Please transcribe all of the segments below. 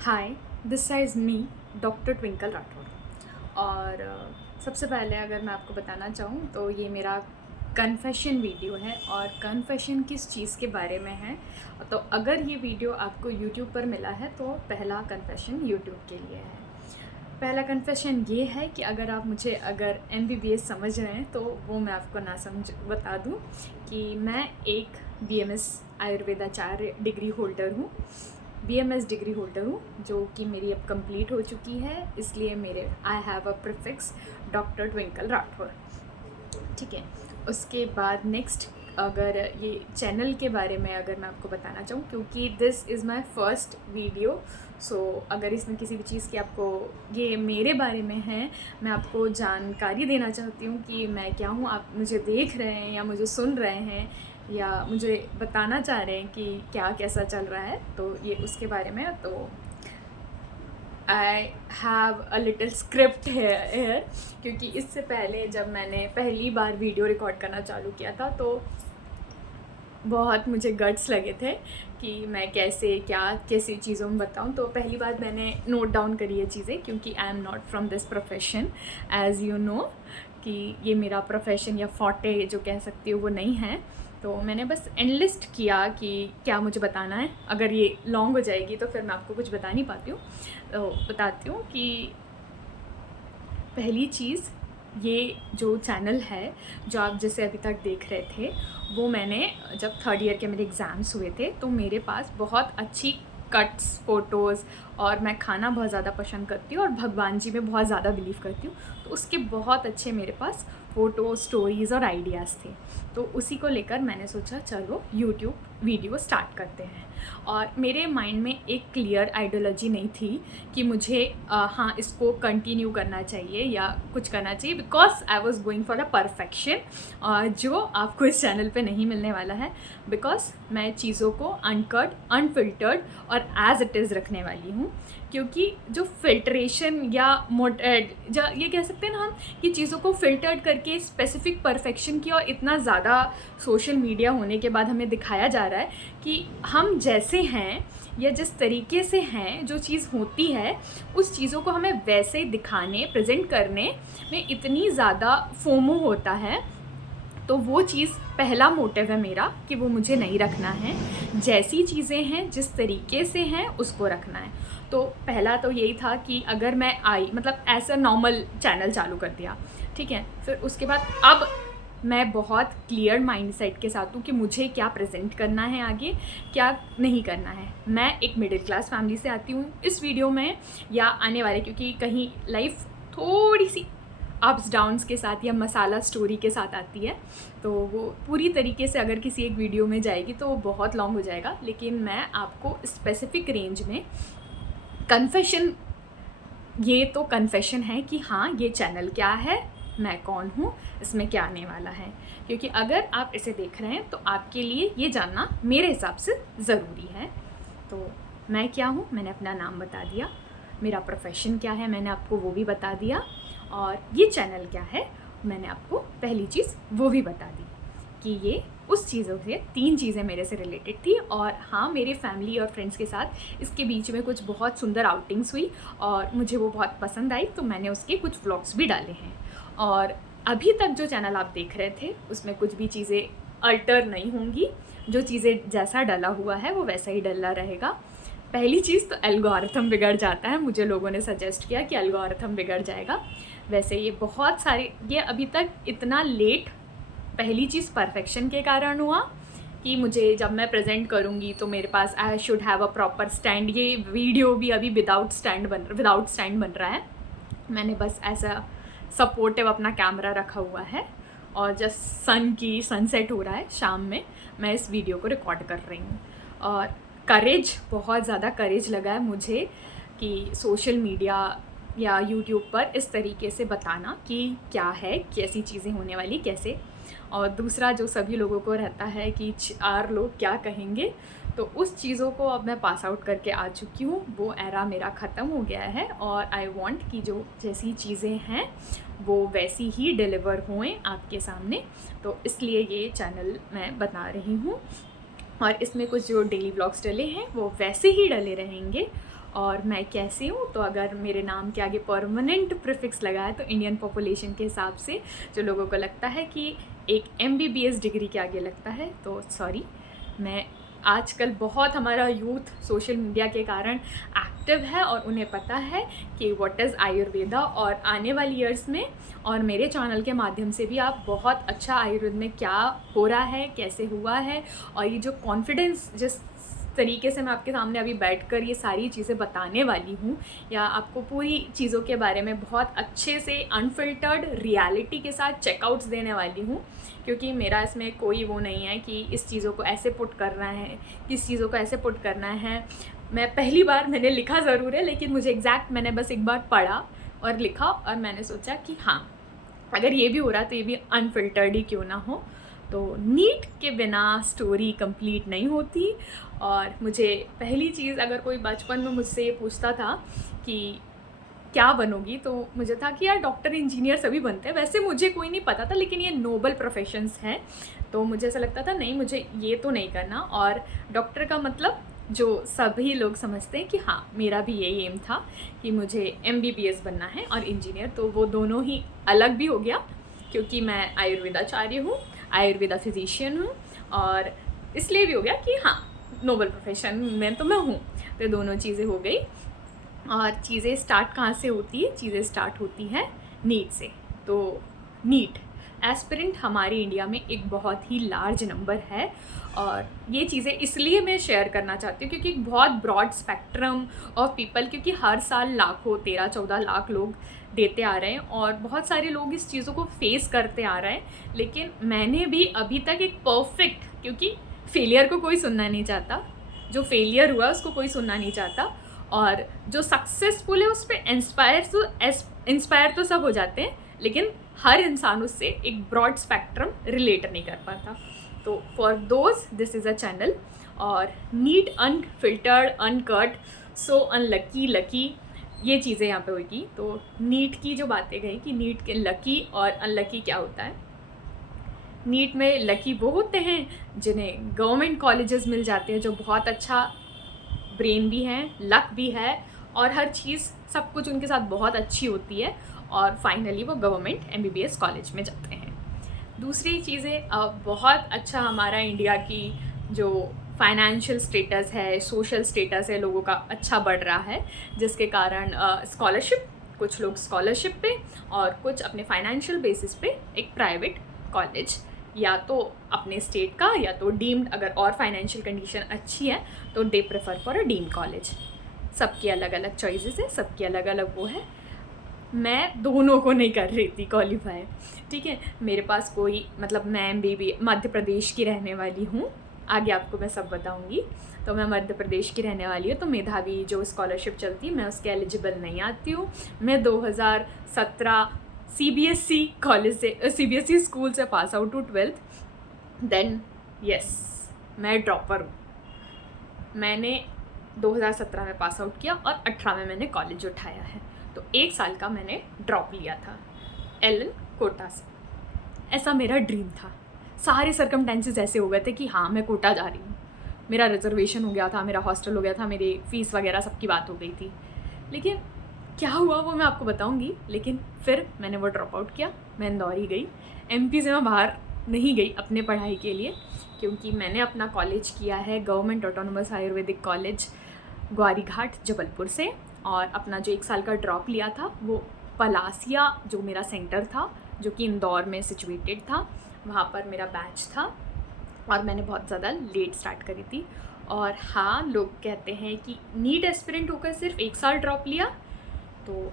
Hi, this is me doctor twinkle Rathore. और सबसे पहले अगर मैं आपको बताना चाहूँ तो ये मेरा कन्फेशन वीडियो है। और कन्फेशन किस चीज़ के बारे में है, तो अगर ये वीडियो आपको यूट्यूब पर मिला है तो पहला कन्फेशन यूट्यूब के लिए है। पहला कन्फेशन ये है कि अगर MBBS समझ रहे हैं तो वो मैं आपको ना समझ बता दूँ कि मैं एक BMS आयुर्वेदाचार्य डिग्री होल्डर हूँ। BMS डिग्री होल्डर हूँ जो कि मेरी अब कंप्लीट हो चुकी है, इसलिए मेरे आई have a prefix doctor twinkle Rathore. ठीक है। उसके बाद नेक्स्ट, अगर ये चैनल के बारे में अगर मैं आपको बताना चाहूँ, क्योंकि this is my first video, so अगर इसमें किसी भी चीज़ की आपको ये मेरे बारे में है, मैं आपको जानकारी देना चाहती हूँ कि मैं क्या हूँ। आप मुझे देख रहे हैं या मुझे सुन रहे हैं या मुझे बताना चाह रहे हैं कि क्या कैसा चल रहा है, तो ये उसके बारे में। तो I have a little script here, क्योंकि इससे पहले जब मैंने पहली बार वीडियो रिकॉर्ड करना चालू किया था तो बहुत मुझे गट्स लगे थे कि मैं कैसी चीज़ों में बताऊँ। तो पहली बार मैंने नोट डाउन करी है चीज़ें, क्योंकि I am not from this profession, as you know कि ये मेरा प्रोफेशन या फॉटे जो कह सकती हो वो नहीं है। तो मैंने बस एनलिस्ट किया कि क्या मुझे बताना है। अगर ये लॉन्ग हो जाएगी तो फिर मैं आपको कुछ बता नहीं पाती हूँ, तो बताती हूँ कि पहली चीज़, ये जो चैनल है जो आप जैसे अभी तक देख रहे थे, वो मैंने जब थर्ड ईयर के मेरे एग्ज़ाम्स हुए थे तो मेरे पास बहुत अच्छी कट्स फ़ोटोज़, और मैं खाना बहुत ज़्यादा पसंद करती हूँ और भगवान जी में बहुत ज़्यादा बिलीव करती हूँ, तो उसके बहुत अच्छे मेरे पास फ़ोटो, स्टोरीज़ और आइडियाज़ थे। तो उसी को लेकर मैंने सोचा चलो यूट्यूब वीडियो स्टार्ट करते हैं। और मेरे माइंड में एक क्लियर आइडियोलॉजी नहीं थी कि मुझे हाँ इसको कंटिन्यू करना चाहिए या कुछ करना चाहिए, because I was going for a perfection, जो आपको इस चैनल पे नहीं मिलने वाला है। बिकॉज मैं चीज़ों को अनकट, अनफिल्टर्ड और एज इट इज़ रखने वाली हूँ, क्योंकि जो फिल्ट्रेशन या ये कह सकते हैं ना हम कि चीज़ों को फ़िल्टर्ड करके स्पेसिफिक परफेक्शन की और इतना ज़्यादा सोशल मीडिया होने के बाद हमें दिखाया जा रहा है कि हम जैसे हैं या जिस तरीके से हैं, जो चीज़ होती है उस चीज़ों को हमें वैसे दिखाने, प्रेजेंट करने में इतनी ज़्यादा फोमो होता है। तो वो चीज़ पहला मोटिव है मेरा कि वो मुझे नहीं रखना है। जैसी चीज़ें हैं, जिस तरीके से हैं, उसको रखना है। तो पहला तो यही था कि अगर मैं मतलब ऐसा नॉर्मल चैनल चालू कर दिया, ठीक है। फिर उसके बाद अब मैं बहुत क्लियर माइंडसेट के साथ हूँ कि मुझे क्या प्रेजेंट करना है आगे, क्या नहीं करना है। मैं एक मिडिल क्लास फैमिली से आती हूँ इस वीडियो में या आने वाले, क्योंकि कहीं लाइफ थोड़ी सी अप्स डाउन्स के साथ या मसाला स्टोरी के साथ आती है, तो वो पूरी तरीके से अगर किसी एक वीडियो में जाएगी तो वो बहुत लॉन्ग हो जाएगा। लेकिन मैं आपको स्पेसिफिक रेंज में कन्फेशन, ये तो कन्फेशन है कि हाँ ये चैनल क्या है, मैं कौन हूँ, इसमें क्या आने वाला है। क्योंकि अगर आप इसे देख रहे हैं तो आपके लिए ये जानना मेरे हिसाब से ज़रूरी है। तो मैं क्या हूँ, मैंने अपना नाम बता दिया, मेरा प्रोफेशन क्या है मैंने आपको वो भी बता दिया, और ये चैनल क्या है मैंने आपको पहली चीज़ वो भी बता दी कि ये उस चीज़ों से 3 चीज़ें मेरे से रिलेटेड थी। और हाँ, मेरे फैमिली और फ्रेंड्स के साथ इसके बीच में कुछ बहुत सुंदर आउटिंग्स हुई और मुझे वो बहुत पसंद आई, तो मैंने उसके कुछ व्लॉग्स भी डाले हैं। और अभी तक जो चैनल आप देख रहे थे उसमें कुछ भी चीज़ें अल्टर नहीं होंगी, जो चीज़ें जैसा डला हुआ है वो वैसा ही डला रहेगा। पहली चीज़ तो एल्गोरिथम बिगड़ जाता है, मुझे लोगों ने सजेस्ट किया कि एल्गोरिथम बिगड़ जाएगा। वैसे ये बहुत सारे, ये अभी तक इतना लेट पहली चीज़ परफेक्शन के कारण हुआ कि मुझे जब मैं प्रेजेंट करूँगी तो मेरे पास I should have a proper stand. ये वीडियो भी अभी विदाउट स्टैंड बन रहा है। मैंने बस ऐसा सपोर्टिव अपना कैमरा रखा हुआ है और जस्ट सनसेट हो रहा है शाम में, मैं इस वीडियो को रिकॉर्ड कर रही हूँ। और बहुत ज़्यादा करेज लगा है मुझे कि सोशल मीडिया या यूट्यूब पर इस तरीके से बताना कि क्या है, कैसी चीज़ें होने वाली, कैसे। और दूसरा जो सभी लोगों को रहता है कि 4 लोग क्या कहेंगे, तो उस चीज़ों को अब मैं पास आउट करके आ चुकी हूँ। वो एरा मेरा ख़त्म हो गया है और आई वांट कि जो जैसी चीज़ें हैं वो वैसी ही डिलीवर होएं आपके सामने। तो इसलिए ये चैनल मैं बना रही हूँ और इसमें कुछ जो डेली व्लॉग्स डले हैं वो वैसे ही डले रहेंगे। और मैं कैसे हूँ, तो अगर मेरे नाम के आगे परमानेंट प्रीफिक्स लगा है तो इंडियन पॉपुलेशन के हिसाब से जो लोगों को लगता है कि एक MBBS डिग्री के आगे लगता है, तो सॉरी। मैं आजकल बहुत हमारा यूथ सोशल मीडिया के कारण एक्टिव है और उन्हें पता है कि व्हाट इज़ आयुर्वेदा, और आने वाली ईयर्स में और मेरे चैनल के माध्यम से भी आप बहुत अच्छा आयुर्वेद में क्या हो रहा है, कैसे हुआ है, और ये जो कॉन्फिडेंस जिस तरीके से मैं आपके सामने अभी बैठकर ये सारी चीज़ें बताने वाली हूँ, या आपको पूरी चीज़ों के बारे में बहुत अच्छे से अनफिल्टर्ड रियलिटी के साथ चेकआउट्स देने वाली हूँ, क्योंकि मेरा इसमें कोई वो नहीं है कि इस चीज़ों को ऐसे पुट करना है, किस चीज़ों को ऐसे पुट करना है। मैं पहली बार मैंने लिखा ज़रूर है, लेकिन मुझे एग्जैक्ट मैंने बस एक बार पढ़ा और लिखा, और मैंने सोचा कि हाँ, अगर ये भी हो रहा तो ये भी अनफिल्टर्ड ही क्यों ना हो। तो नीट के बिना स्टोरी कंप्लीट नहीं होती। और मुझे पहली चीज़, अगर कोई बचपन में मुझसे ये पूछता था कि क्या बनोगी, तो मुझे था कि यार डॉक्टर इंजीनियर सभी बनते हैं। वैसे मुझे कोई नहीं पता था, लेकिन ये नोबल प्रोफेशंस हैं, तो मुझे ऐसा लगता था नहीं, मुझे ये तो नहीं करना। और डॉक्टर का मतलब जो सभी लोग समझते हैं कि हाँ, मेरा भी यही एम था कि मुझे MBBS बनना है और इंजीनियर, तो वो दोनों ही अलग भी हो गया, क्योंकि मैं आयुर्वेदाचार्य हूँ, आयुर्वेदा फिजिशियन हूँ, और इसलिए भी हो गया कि हाँ, नोबल प्रोफेशन में तो मैं हूँ, तो दोनों चीज़ें हो गई। और चीज़ें स्टार्ट कहाँ से होती है? चीज़ें स्टार्ट होती है नीट से। तो नीट एस्पिरेंट हमारे इंडिया में एक बहुत ही लार्ज नंबर है, और ये चीज़ें इसलिए मैं शेयर करना चाहती हूँ क्योंकि एक बहुत ब्रॉड स्पेक्ट्रम ऑफ पीपल, क्योंकि हर साल लाखों 13-14 लाख लोग देते आ रहे हैं, और बहुत सारे लोग इस चीज़ों को फेस करते आ रहे हैं। लेकिन मैंने भी अभी तक एक परफेक्ट, क्योंकि फेलियर को कोई सुनना नहीं चाहता, जो फेलियर हुआ उसको कोई सुनना नहीं चाहता, और जो सक्सेसफुल है उस पर इंस्पायर तो सब हो जाते हैं, लेकिन हर इंसान उससे एक ब्रॉड स्पेक्ट्रम रिलेट नहीं कर पाता। तो for those this is a channel. और neat unfiltered, uncut, so unlucky, lucky, ये चीज़ें यहाँ पे होगी। तो नीट की जो बातें गई कि नीट के लकी और अनलकी क्या होता है। नीट में लकी वो होते हैं जिन्हें गवर्नमेंट कॉलेजेस मिल जाते हैं, जो बहुत अच्छा ब्रेन भी है, लक भी है, और हर चीज़ सब कुछ उनके साथ बहुत अच्छी होती है, और फाइनली वो गवर्नमेंट MBBS कॉलेज में जाते हैं। दूसरी चीज़ें, बहुत अच्छा हमारा इंडिया की जो फाइनेंशियल स्टेटस है, सोशल स्टेटस है, लोगों का अच्छा बढ़ रहा है, जिसके कारण स्कॉलरशिप, कुछ लोग स्कॉलरशिप पे और कुछ अपने फाइनेंशियल बेसिस पे एक प्राइवेट कॉलेज, या तो अपने स्टेट का या तो डीम्ड, अगर और फाइनेंशियल कंडीशन अच्छी है तो they prefer for a deemed college. सबकी अलग अलग चॉइसेस है, सबकी अलग अलग वो है। मैं दोनों को नहीं कर रही थी क्वालिफाई, ठीक है। मेरे पास कोई, मतलब मैं MBBS मध्य प्रदेश की रहने वाली हूँ, आगे आपको मैं सब बताऊँगी। तो मैं मध्य प्रदेश की रहने वाली हूँ, तो मेधावी जो स्कॉलरशिप चलती है मैं उसके एलिजिबल नहीं आती हूँ। मैं 2017 CBSE कॉलेज से, CBSE स्कूल से pass out to 12th। Then yes, मैं ड्रॉपर हूँ। मैंने 2017 में पास आउट किया और 18 में मैंने कॉलेज उठाया है, तो 1 साल का मैंने ड्रॉप लिया था LN कोटा से। ऐसा मेरा ड्रीम था। सारे सर्कमटेंसेस ऐसे हो गए थे कि हाँ, मैं कोटा जा रही हूँ, मेरा रिजर्वेशन हो गया था, मेरा हॉस्टल हो गया था, मेरी फ़ीस वगैरह सबकी बात हो गई थी। लेकिन क्या हुआ वो मैं आपको बताऊंगी। लेकिन फिर मैंने वो ड्रॉप आउट किया, मैं इंदौर ही गई। MP से मैं बाहर नहीं गई अपने पढ़ाई के लिए, क्योंकि मैंने अपना कॉलेज किया है government autonomous Ayurvedic college Gwarighat Jabalpur से, और अपना जो 1 साल का ड्रॉप लिया था वो पलासिया जो मेरा सेंटर था, जो कि इंदौर में सिचुएटेड था, वहाँ पर मेरा बैच था, और मैंने बहुत ज़्यादा लेट स्टार्ट करी थी। और हाँ, लोग कहते हैं कि नीट एस्पिरेंट होकर सिर्फ 1 साल ड्रॉप लिया, तो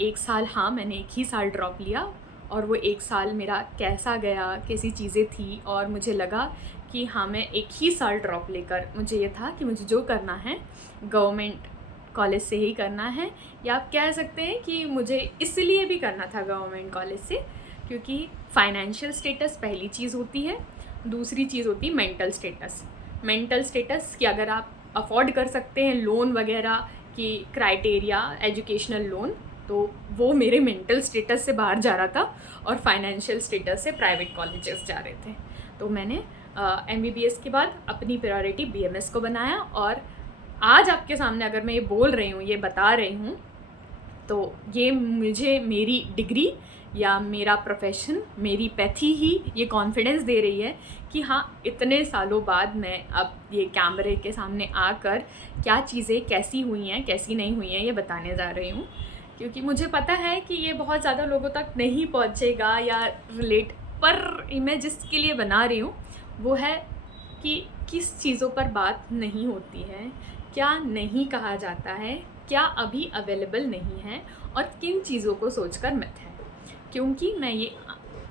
1 साल, हाँ, मैंने 1 ही साल ड्रॉप लिया, और वो 1 साल मेरा कैसा गया, कैसी चीज़ें थी, और मुझे लगा कि हाँ, मैं 1 ही साल ड्रॉप लेकर, मुझे ये था कि मुझे जो करना है गवर्नमेंट कॉलेज से ही करना है, या आप कह सकते हैं कि मुझे इसलिए भी करना था गवर्नमेंट कॉलेज से क्योंकि फाइनेंशियल स्टेटस पहली चीज़ होती है, दूसरी चीज़ होती है मेंटल स्टेटस। मेंटल स्टेटस कि अगर आप अफोर्ड कर सकते हैं लोन वगैरह की क्राइटेरिया, एजुकेशनल लोन, तो वो मेरे मेंटल स्टेटस से बाहर जा रहा था, और फाइनेंशियल स्टेटस से प्राइवेट कॉलेजेस जा रहे थे। तो मैंने MBBS के बाद अपनी प्रायोरिटी BMS को बनाया, और आज आपके सामने अगर मैं ये बोल रही हूँ, ये बता रही हूँ, तो ये मुझे मेरी डिग्री या मेरा प्रोफेशन, मेरी पैथी ही ये कॉन्फिडेंस दे रही है कि हाँ, इतने सालों बाद मैं अब ये कैमरे के सामने आकर क्या चीज़ें कैसी हुई हैं, कैसी नहीं हुई हैं, ये बताने जा रही हूँ। क्योंकि मुझे पता है कि ये बहुत ज़्यादा लोगों तक नहीं पहुँचेगा या रिलेट, पर मैं जिसके लिए बना रही हूँ वो है कि किस चीज़ों पर बात नहीं होती है, क्या नहीं कहा जाता है, क्या अभी अवेलेबल नहीं है, और किन चीज़ों को सोचकर मत है। क्योंकि मैं ये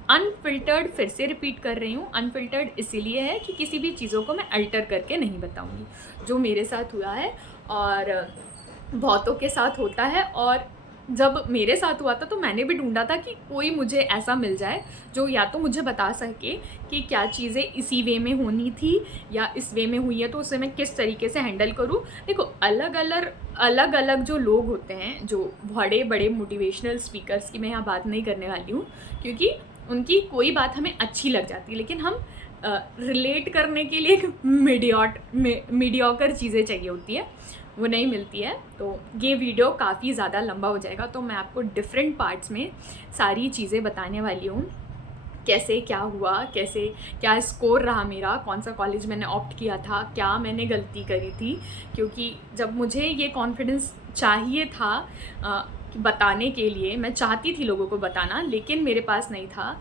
अनफिल्टर्ड, फिर से रिपीट कर रही हूँ, अनफिल्टर्ड इसीलिए है कि किसी भी चीज़ों को मैं अल्टर करके नहीं बताऊँगी। जो मेरे साथ हुआ है और बहुतों के साथ होता है, और जब मेरे साथ हुआ था तो मैंने भी ढूंढा था कि कोई मुझे ऐसा मिल जाए जो या तो मुझे बता सके कि क्या चीज़ें इसी वे में होनी थी या इस वे में हुई है तो उसे मैं किस तरीके से हैंडल करूँ। देखो, अलग अलग जो लोग होते हैं, जो बड़े बड़े मोटिवेशनल स्पीकर्स की मैं यहाँ बात नहीं करने वाली हूँ, क्योंकि उनकी कोई बात हमें अच्छी लग जाती है, लेकिन हम रिलेट करने के लिए एक मीडियोकर चीज़ें चाहिए होती है, वो नहीं मिलती है। तो ये वीडियो काफ़ी ज़्यादा लंबा हो जाएगा, तो मैं आपको डिफरेंट पार्ट्स में सारी चीज़ें बताने वाली हूँ। कैसे क्या हुआ, कैसे क्या स्कोर रहा मेरा, कौन सा कॉलेज मैंने ऑप्ट किया था, क्या मैंने गलती करी थी। क्योंकि जब मुझे ये कॉन्फिडेंस चाहिए था बताने के लिए, मैं चाहती थी लोगों को बताना, लेकिन मेरे पास नहीं था।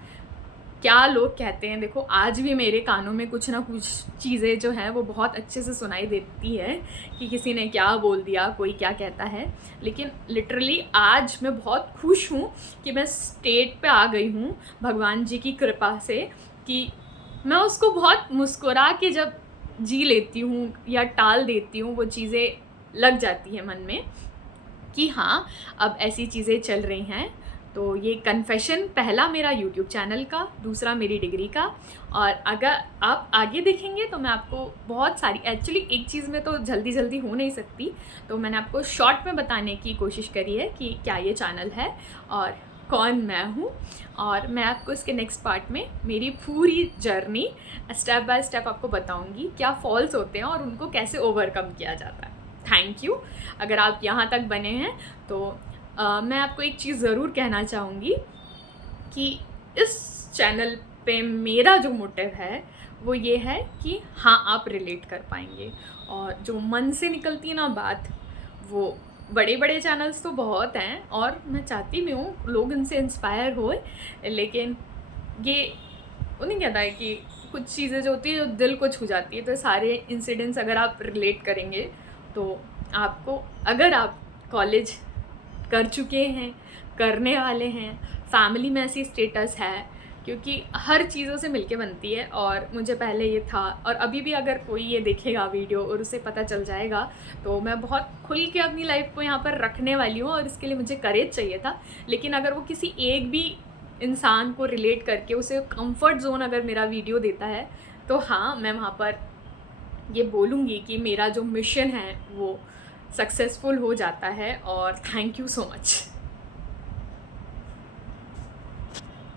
क्या लोग कहते हैं, देखो आज भी मेरे कानों में कुछ ना कुछ चीज़ें जो हैं वो बहुत अच्छे से सुनाई देती है कि किसी ने क्या बोल दिया, कोई क्या कहता है। लेकिन लिटरली आज मैं बहुत खुश हूँ कि मैं स्टेट पे आ गई हूँ भगवान जी की कृपा से, कि मैं उसको बहुत मुस्कुरा के जब जी लेती हूँ या टाल देती हूँ, वो चीज़ें लग जाती है मन में कि हाँ, अब ऐसी चीज़ें चल रही हैं। तो ये कन्फेशन पहला मेरा यूट्यूब चैनल का, दूसरा मेरी डिग्री का, और अगर आप आगे देखेंगे तो मैं आपको बहुत सारी, एक्चुअली एक चीज़ में तो जल्दी जल्दी हो नहीं सकती, तो मैंने आपको शॉर्ट में बताने की कोशिश करी है कि क्या ये चैनल है और कौन मैं हूँ। और मैं आपको इसके नेक्स्ट पार्ट में मेरी पूरी जर्नी स्टेप बाय स्टेप आपको बताऊँगी, क्या फॉल्स होते हैं और उनको कैसे ओवरकम किया जाता है। Thank you. अगर आप यहाँ तक बने हैं तो मैं आपको एक चीज़ ज़रूर कहना चाहूँगी कि इस चैनल पे मेरा जो मोटिव है वो ये है कि हाँ, आप रिलेट कर पाएंगे, और जो मन से निकलती है ना बात, वो बड़े बड़े चैनल्स तो बहुत हैं और मैं चाहती भी हूँ लोग इनसे इंस्पायर हो, लेकिन ये उन्हें कहता है कि कुछ चीज़ें जो होती है जो दिल को छू जाती है। तो सारे इंसिडेंट्स अगर आप रिलेट करेंगे तो आपको, अगर आप कॉलेज कर चुके हैं, करने वाले हैं, फैमिली में ऐसी स्टेटस है, क्योंकि हर चीज़ों से मिलके बनती है। और मुझे पहले ये था, और अभी भी अगर कोई ये देखेगा वीडियो और उसे पता चल जाएगा, तो मैं बहुत खुल के अपनी लाइफ को यहाँ पर रखने वाली हूँ, और इसके लिए मुझे करेज चाहिए था। लेकिन अगर वो किसी एक भी इंसान को रिलेट करके उसे कंफर्ट जोन अगर मेरा वीडियो देता है, तो हाँ, मैं वहाँ पर ये बोलूँगी कि मेरा जो मिशन है वो सक्सेसफुल हो जाता है। और थैंक यू सो मच।